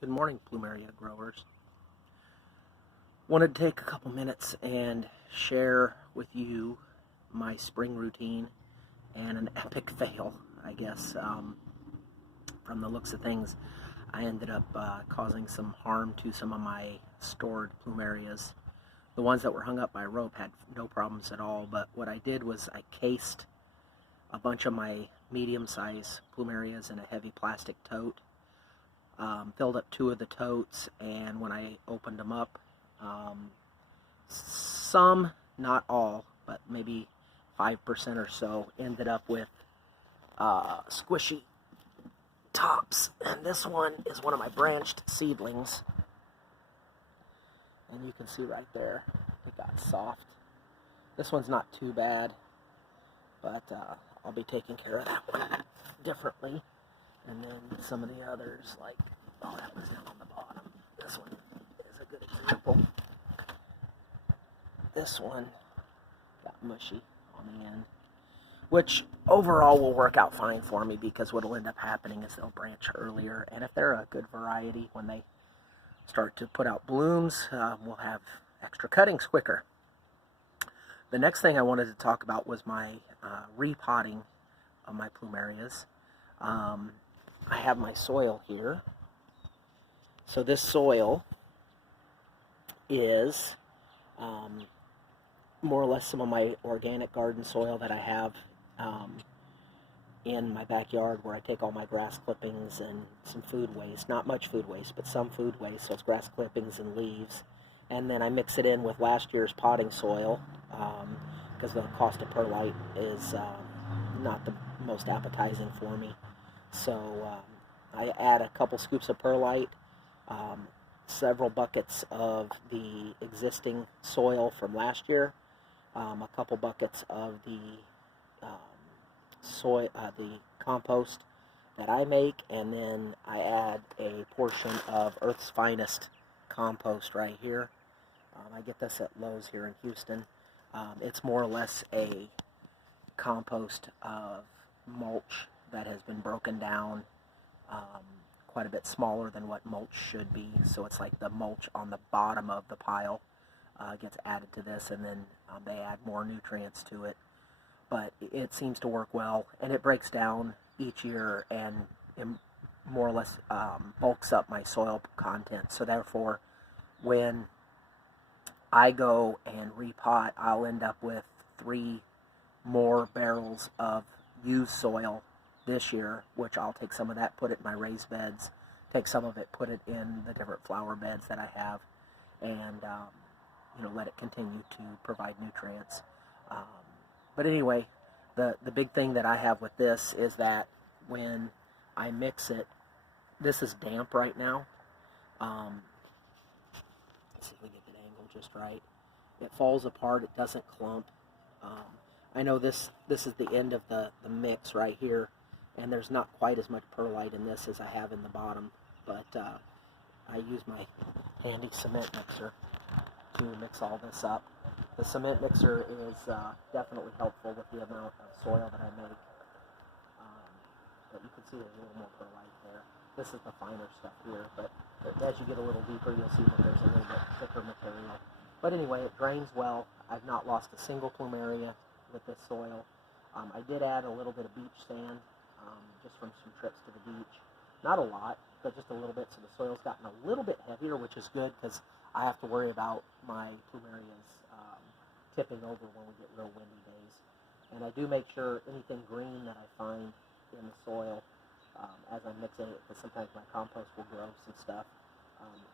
Good morning, plumeria growers. Wanted to take a couple minutes and share with you my spring routine and an epic fail, I guess. From the looks of things, I ended up causing some harm to some of my stored plumerias. The ones that were hung up by rope had no problems at all, but what I did was I cased a bunch of my medium-sized plumerias in a heavy plastic tote. Filled up 2 of the totes, and when I opened them up, some, not all, but maybe 5% or so ended up with squishy tops. And this one is one of my branched seedlings, and you can see right there it got soft. This one's not too bad, but I'll be taking care of that one differently. And then some of the others, like, oh, that was down on the bottom. This one is a good example. This one got mushy on the end, which overall will work out fine for me, because what will end up happening is they'll branch earlier, and if they're a good variety, when they start to put out blooms, we'll have extra cuttings quicker. The next thing I wanted to talk about was my repotting of my plumerias. I have my soil here. So this soil is more or less some of my organic garden soil that I have in my backyard, where I take all my grass clippings and some food waste. Not much food waste, but some food waste, so it's grass clippings and leaves. And then I mix it in with last year's potting soil, because the cost of perlite is not the most appetizing for me. So I add a couple scoops of perlite, several buckets of the existing soil from last year, a couple buckets of the the compost that I make, and then I add a portion of Earth's Finest compost right here. I get this at Lowe's here in Houston. It's more or less a compost of mulch that has been broken down, quite a bit smaller than what mulch should be. So it's like the mulch on the bottom of the pile gets added to this, and then they add more nutrients to it. But it seems to work well, and it breaks down each year and more or less bulks up my soil content. So therefore, when I go and repot, I'll end up with 3 more barrels of used soil this year, which I'll take some of that, put it in my raised beds, take some of it, put it in the different flower beds that I have, and let it continue to provide nutrients. But anyway, the big thing that I have with this is that when I mix it, this is damp right now. Let's see if we get the angle just right. It falls apart, it doesn't clump. I know this is the end of the mix right here, and there's not quite as much perlite in this as I have in the bottom, but I use my handy cement mixer to mix all this up. The cement mixer is definitely helpful with the amount of soil that I make, but you can see there's a little more perlite there. This is the finer stuff here, but as you get a little deeper, you'll see that there's a little bit thicker material. But anyway, it drains well. I've not lost a single plumeria with this soil. I did add a little bit of beach sand, just from some trips to the beach. Not a lot, but just a little bit, so the soil's gotten a little bit heavier, which is good, because I have to worry about my plumerias tipping over when we get real windy days. And I do make sure anything green that I find in the soil, as I'm mixing it, because sometimes my compost will grow some stuff,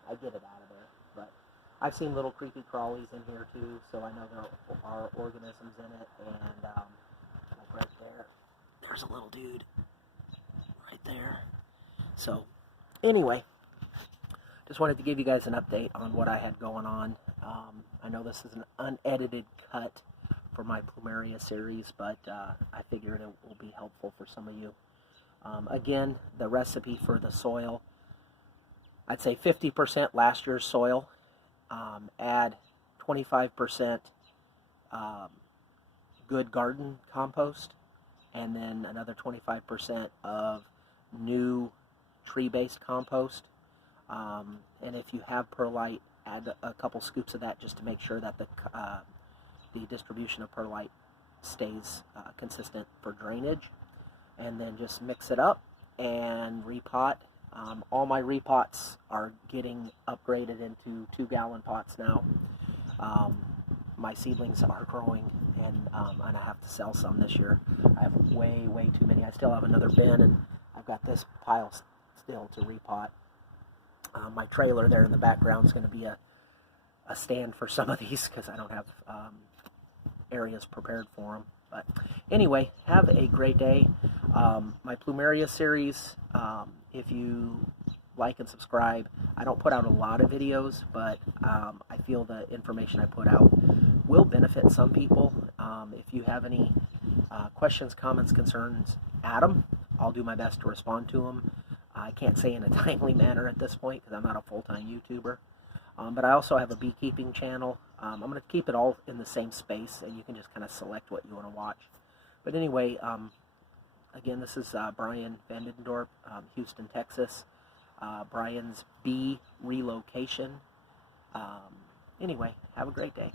I get it out of there. But I've seen little creepy crawlies in here too, so I know there are organisms in it, and like right there, there's a little dude right there. So anyway, just wanted to give you guys an update on what I had going on. I know this is an unedited cut for my plumeria series, but I figured it will be helpful for some of you. Again, the recipe for the soil, I'd say 50% last year's soil, add 25% good garden compost, and then another 25% of new tree-based compost. And if you have perlite, add a couple scoops of that just to make sure that the distribution of perlite stays consistent for drainage. And then just mix it up and repot. All my repots are getting upgraded into 2-gallon pots now. My seedlings are growing, and I have to sell some this year. I have way too many. I still have another bin, and I've got this pile still to repot. My trailer there in the background is going to be a stand for some of these because I don't have areas prepared for them. But anyway, have a great day. My plumeria series, if you like and subscribe, I don't put out a lot of videos, but I feel the information I put out will benefit some people. If you have any questions, comments, concerns, add them. I'll do my best to respond to them. I can't say in a timely manner at this point because I'm not a full-time YouTuber. But I also have a beekeeping channel. I'm going to keep it all in the same space, and you can just kind of select what you want to watch. But anyway, again, this is Brian Vandendorp, Houston, Texas. Brian's bee relocation. Anyway, have a great day.